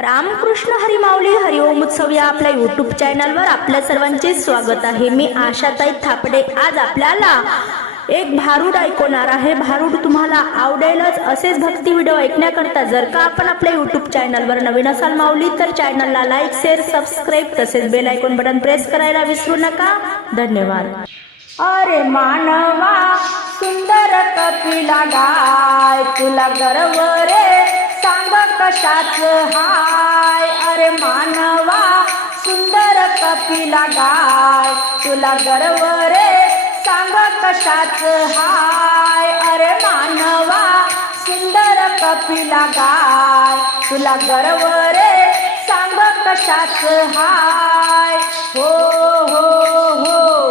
रामकृष्ण हरिमावली हरिओम उत्सव या आपल्या युट्यूब चॅनलवर आपल्या सर्वांचे स्वागत आहे. मी आशाताई थापडे. आज आपल्याला एक भारूड ऐकवणार आहे. भारूड तुम्हाला आवडेलच. असेच भक्ती व्हिडिओ ऐकण्याकरता जर का आपण आपल्या युट्यूब चॅनलवर नवीन असाल माऊली तर चॅनलला लाईक शेअर सबस्क्राईब तसेच बेल आयकॉन बटन प्रेस करायला विसरू नका. धन्यवाद. अरे मानवा सुंदर कपिला गाय तुला गर्व रे. सांग कशाच? हाय अरे मानवा सुंदर कपिला गाय तुला गर्व रे सांग कशाच? हाय अरे मानवा सुंदर कपिला गाय तुला गर्व रे सांग कशाच? हाय हो हो हो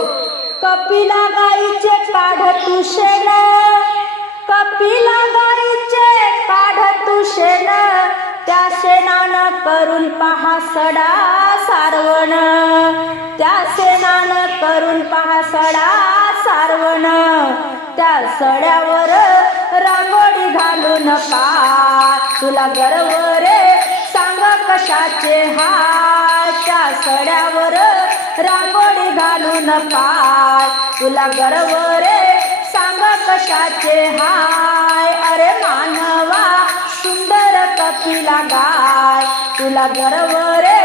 कपिला गाईचे काढ तू शेण कपिला करून पहा सडा सारवण. त्या शेणानं करून पहा सडा सारवण. त्या सड्यावर रांगोळी घालू नका तुला गर्व रे सांग कशाचे हा त्या सड्यावर रांगोळी घालू नका तुला गर्व रे सांग कशाचे हा सुंदर गाय तुला गर्व रे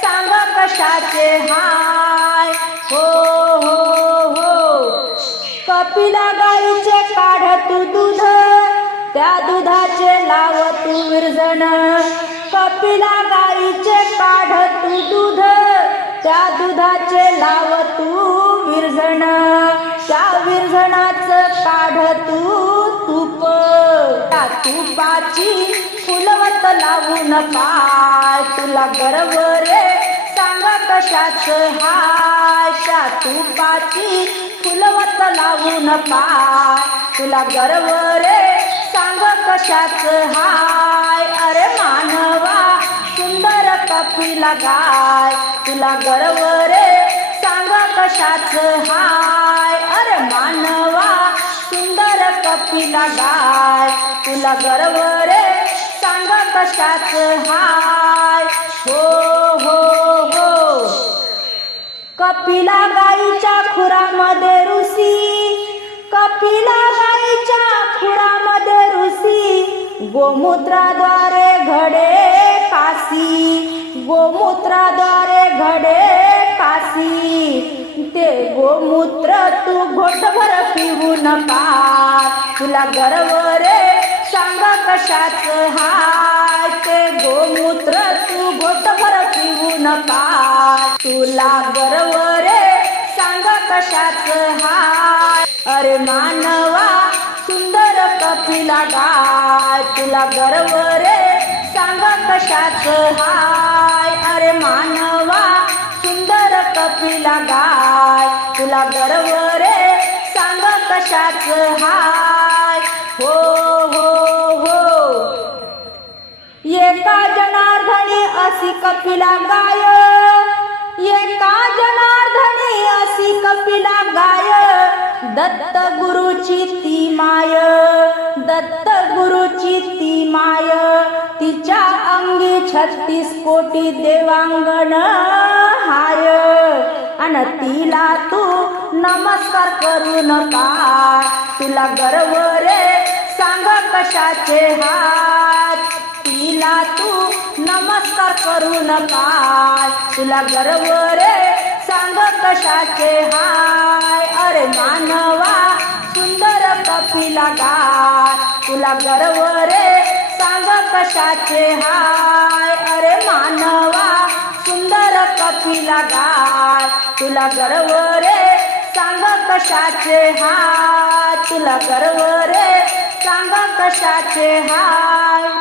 सांग कशाचे हाय? हो हो हो. कपिला गाईचे काढ तू दूध त्या दुधाचे लाव तू विरजण कपिला गाईचे काढ तू दूध त्या दुधाचे लाव तू विरजण त्या विरजणाचं काढ तू तुपाची फुलवत लावून पाय तुला गर्व रे सांगा कशाच हाय त्या तुपाची फुलवत लावून पाय तुला गर्व रे सांग कशाच हाय. अरे मानवा सुंदर कपिला गाय. तुला गर्व रे सांग कशाच हाय. कपिला गाय. तुला गर्व रे सांग कशाच हाय. हो हो हो. कपिला गाईच्या खुरामध्ये ऋषी कपिला गाईच्या खुरामध्ये ऋषी गोमूत्राद्वारे घडे काशी गोमूत्राद्वारे गोमूत्र तू घोटभर पिऊ नका तुला गर्व रे सांग कशाच हाय. ते गोमूत्र तू घोटभर पिऊ नका तुला गर्व रे सांग कशाच हाय. अरे मानवा सुंदर कपिला गाय. तुला गर्व रे सांग कशाच हाय. अरे मानवा सुंदर कपिला गाय. तुला गर्व रे सांग कशाच हाय. हो हो हो. एका जनार्दनी असी कपिला गाय. एका जनार्दनी असी कपिला गाय. दत्त गुरुची ती माय. दत्त गुरुची ती माय. तिच्या अंगी छत्तीस कोटी देवांगण. अन तिला तू नमस्कार करू नका. तुला गर्व रे सांग कशाचे हात. तिला तू नमस्कार करू नका. तुला गर्व रे सांग कशाचे हाय. अरे मानवा सुंदर कपिला गाय तुला गर्व रे सांग कशाचे हाय. अरे मानवा सुंदर कपिला गाय. तुला गर्व रे सांग कशाचे हाय. तुला गर्व रे सांग कशाचे हाय.